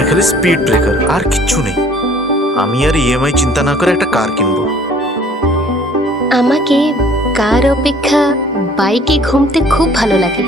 লাইফটা খালি speed breaker, আর কিচ্ছু নেই। আমি আর ইএমআই চিন্তা না করে একটা কার কিনবো। আমাকে কার অপেক্ষা বাইকে ঘুমতে খুব ভালো লাগে।